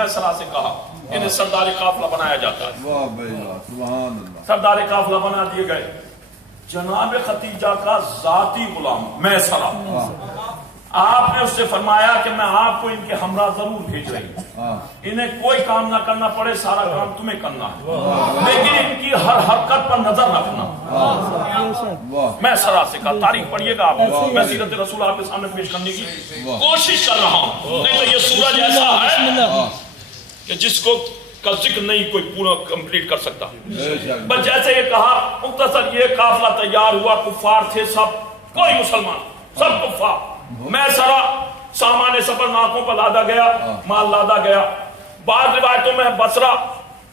فیصلہ سے کہا انہیں سردار قافلہ بنایا جاتا ہے. واہ بھائی واہ، سبحان اللہ. سردار قافلہ بنا دیے گئے. جناب ختیجہ کا ذاتی غلام میسرہ، آپ نے اس سے فرمایا کہ میں آپ کو ان کے ہمراہ ضرور بھیج رہی ہوں، انہیں کوئی کام نہ کرنا پڑے، سارا کام تمہیں کرنا ہے، لیکن ان کی ہر حرکت پر نظر رکھنا. میں سرا سے کہا، تاریخ پڑھیے گا آپ، میں سیرت رسول آپ کے سامنے پیش کرنے کی کوشش کر رہا ہوں. نہیں تو یہ سورج ایسا ہے کہ جس کو کا ذکر نہیں کوئی پورا کمپلیٹ کر سکتا. بس جیسے یہ کہا مختصر، یہ قافلہ تیار ہوا، کفار تھے سب، کوئی مسلمان، سب کفار. میں سرا سامان سفر ناکوں پر لادا گیا، مال لادا گیا. بعض روایتوں میں بصرہ،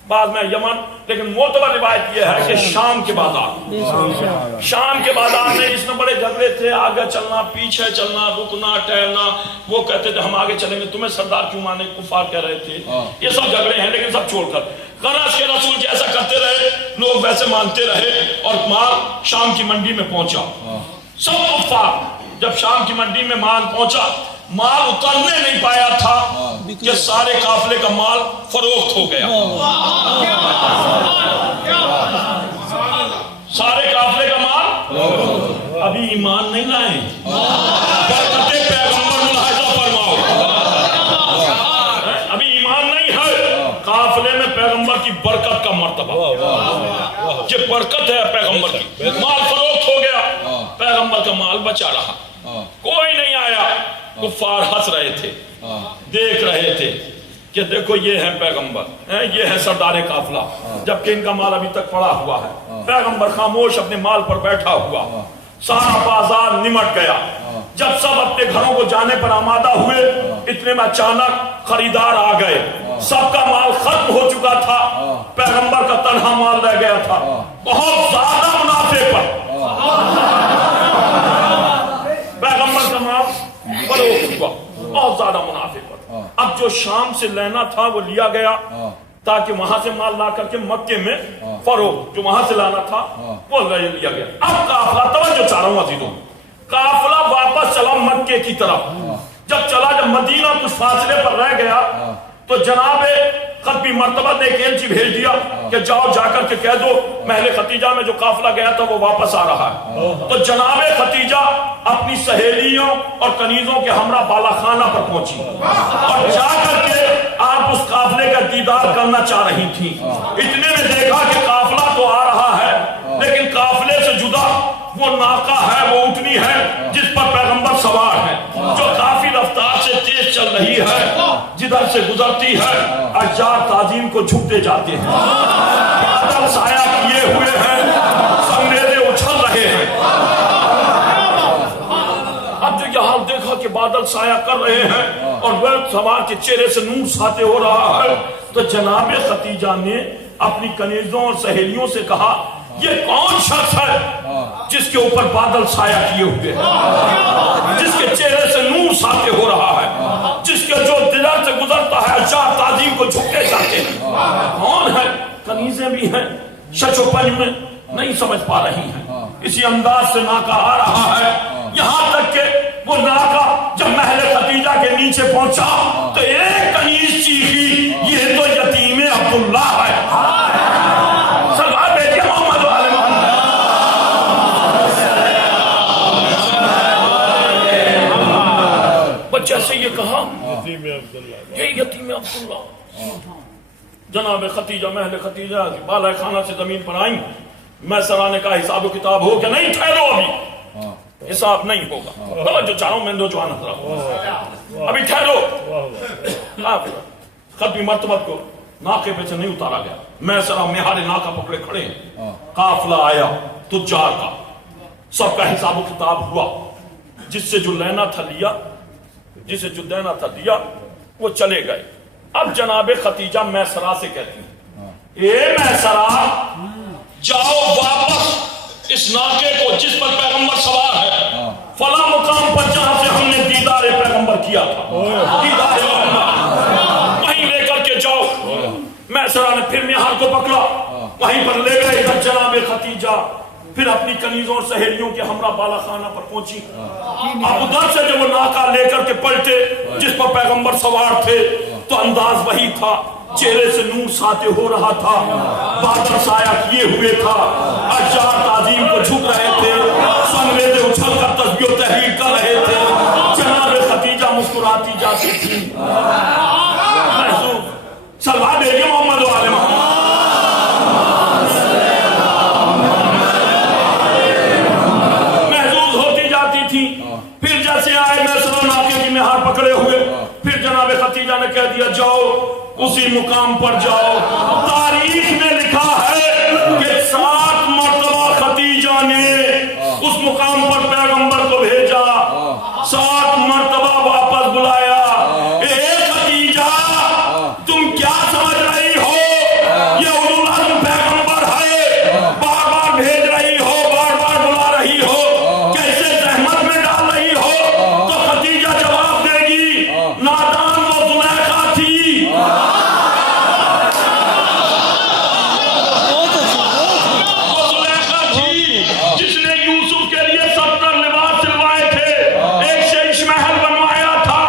بعض میں یمن، لیکن معتبر روایت یہ ہے کہ شام کے بازار، شام کے بازار میں اس میں بڑے جھگڑے تھے، آگے چلنا، پیچھے چلنا، رکنا، ٹہلنا. وہ کہتے تھے ہم آگے چلیں گے، تمہیں سردار کیوں مانے، کفار کہہ رہے تھے. یہ سب جھگڑے ہیں، لیکن سب چھوڑ کر غرض کے رسول جیسا کرتے رہے، لوگ ویسے مانتے رہے، اور مال شام کی منڈی میں پہنچا. سب کفار. جب شام کی منڈی میں مال پہنچا، مال اترنے نہیں پایا تھا کہ سارے قافلے کا مال فروخت ہو گیا. سارے قافلے کا مال ابھی ایمان نہیں لائے. برکت پیغمبر ملاحظہ فرماؤ، ابھی ایمان نہیں ہے. قافلے میں پیغمبر کی برکت کا مرتبہ، یہ برکت ہے پیغمبر کی. مال فروخت ہو گیا، پیغمبر کا مال بچا رہا. کوئی نہیں آیا. کفار ہنس رہے تھے، دیکھ رہے تھے کہ دیکھو یہ ہے پیغمبر، یہ ہے سردار قافلہ، جبکہ ان کا مال ابھی تک پڑا ہوا ہے. پیغمبر خاموش اپنے مال پر بیٹھا ہوا. سارا بازار نمٹ گیا. جب سب اپنے گھروں کو جانے پر آمادہ ہوئے، اتنے میں اچانک خریدار آ گئے. سب کا مال ختم ہو چکا تھا، پیغمبر کا تنہا مال رہ گیا تھا. بہت زیادہ منافع پر پیغمبر کا مال فروخت ہوا، بہت زیادہ منافع پر. اب جو شام سے لینا تھا وہ لیا گیا، تاکہ وہاں سے مال لا کر کے مکے میں فروخت، جو وہاں سے لانا تھا وہ لیا گیا. اب قافلہ، توجہ چاہ رہا ہوں عزیزوں، قافلہ واپس چلا مکے کی طرف. جب چلا، جب مدینہ کچھ فاصلے پر رہ گیا، تو جناب قطبی مرتبہ نے ایک ایلچی بھیج دیا کہ جاؤ جا کر کے کہہ دو محل ختیجہ میں جو قافلہ گیا تھا وہ واپس آ رہا ہے. تو جناب ختیجہ اپنی سہیلیوں اور کنیزوں کے ہمراہ بالا خانہ پر پہنچی، اور جا کر کے آپ اس قافلے کا دیدار کرنا چاہ رہی تھیں. اتنے میں دیکھا کہ قافلہ تو آ رہا ہے، لیکن قافلے سے جدا وہ ناقہ ہے، وہ اونٹنی ہے جس پر پیغمبر سوار ہے، جو کافی رفتار سے تیز چل رہی ہے. جدھر سے گزرتی ہے اشجار تعظیم کو جھکتے جاتے ہیں، بادل سایہ کیے ہوئے ہیں، سنگریزے اچھل رہے ہیں. اب جو یہ حال دیکھا کہ بادل سایہ کر رہے ہیں اور وہ سوار کے چہرے سے نور ساطع ہو رہا ہے، تو جناب ختیجہ نے اپنی کنیزوں اور سہیلیوں سے کہا یہ کون شخص ہے جس کے اوپر بادل سایہ کیے ہوئے ہیں، جس کے چہرے سے نور ساطع ہو رہا ہے، جس کے جو دلر سے گزرتا ہے اشجار تعظیم کو جھکتے جاتے ہیں. کون ہے؟ کنیزیں بھی ہیں، شچ و پنج میں نہیں سمجھ پا رہی ہیں. اسی انداز سے ناکہ آ رہا ہے، یہاں تک کہ وہ ناکہ جب محل ختیجہ کے نیچے پہنچا تو ایک کنیز چیخی یہ تو یتیم عبداللہ ہے. جیسے یہ کہا یہ یتیم عبداللہ. جناب ختیجہ محل ختیجہ بالا خانہ سے زمین پر آئیں. میں سرا نے کہا حساب و کتاب ہو کہ نہیں؟ ٹھہرو، ابھی حساب نہیں ہوگا. جو چاہوں میں نوجوان حضرات ابھی ٹھہرو. ختمی مرتبہ کو ناکے پہ سے نہیں اتارا گیا. میں سرا مہارے ناکہ پکڑے کھڑے ہیں. قافلہ آیا تجار کا، سب کا حساب و کتاب ہوا. جس سے جو لینا تھا لیا، جسے جو دینا تھا دیا، وہ چلے گئے. اب جناب ختیجہ میسرہ سے کہتی ہیں اے میسرہ، جاؤ واپس اس ناکے کو جس پر پیغمبر سوار ہے، فلاں مقام پر جہاں سے ہم نے دیدار پیغمبر کیا تھا، دیدار پیغمبر، وہیں لے کر کے جاؤ. میسرہ نے پھر مہار کو پکڑا، وہیں پر لے گئے. ادھر جناب ختیجہ پھر اپنی کنیزوں اور سہیلیوں کے ہمراہ بالا خانہ پر پہنچی. اب ادھر سے جو وہ ناکہ لے کر کے پلٹے جس پر پیغمبر سوار تھے، تو انداز وہی تھا، چہرے سے نور ساطع ہو رہا تھا، بادل سایہ کیے ہوئے تھا، اشجار تعظیم کو جھک رہے تھے، سنویدے اچھل کر تسبیح و تحلیل کر رہے تھے، جناب خدیجہ مسکراتی جاتی تھی۔ محسوس سلوا دیجیے محمد و آل محمد۔ محسوس ہوتی جاتی تھی۔ پھر جیسے آئے میسر ناقے کی مہار پکڑے ہوئے، پھر جناب خدیجہ نے کہہ دیا جاؤ اسی مقام پر جاؤ۔ تاریخ میں لکھا ہے کہ 7 مرتبہ خدیجہ نے اس مقام پر پیغمبر کو بھیجا، 7 مرتبہ واپس بلایا۔ اے خدیجہ تم کیا سمجھ رہی ہو یہ اولو العزم پیغمبر ہے، بار بار بھیج رہی ہو، بار بار بلا رہی ہو، کیسے زحمت میں ڈال رہی ہو؟ تو خدیجہ جواب دے گی نادان وہ زلیخا تھی، جس نے یوسف کے لیے 70 لباس سلوائے تھے، ایک شیش محل بنوایا تھا،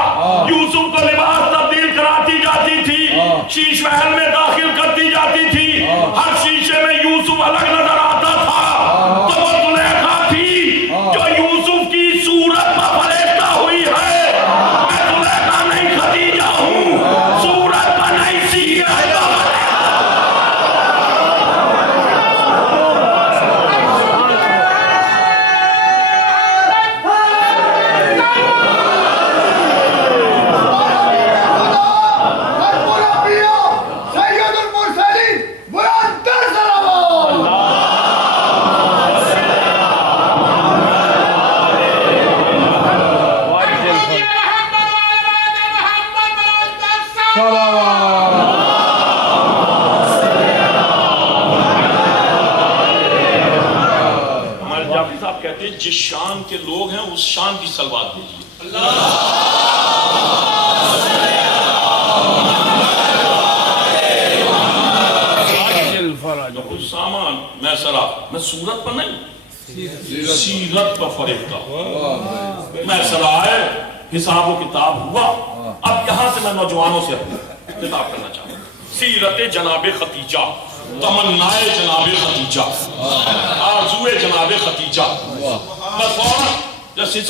یوسف کو لباس تبدیل کراتی جاتی تھی، شیش محل میں داخل کرتی جاتی تھی، ہر شیشے میں یوسف الگ نظر آتا تھا، تو وہ زلیخا تھی جو یوسف کی صورت پر فریفتہ ہوئی ہے۔ میں زلیخا نہیں خدیجہ ہوں، صورت پر نہیں سیرت پر۔ کہتے ہیں جس شان کے لوگ ہیں اس شان کی صلوات دیجیے۔ سامان میں سرا میں صورت پر نہیں سیرت پر فریفتہ ہوں۔ میں سرا آئے حساب و کتاب ہوا، اب یہاں سے میں نوجوانوں سے خطاب کرنا چاہتا ہوں۔ سیرت جناب خدیجہ، تمنائے جناب خدیجہ، آرزوئے جناب خدیجہ، میں فوراً جیسے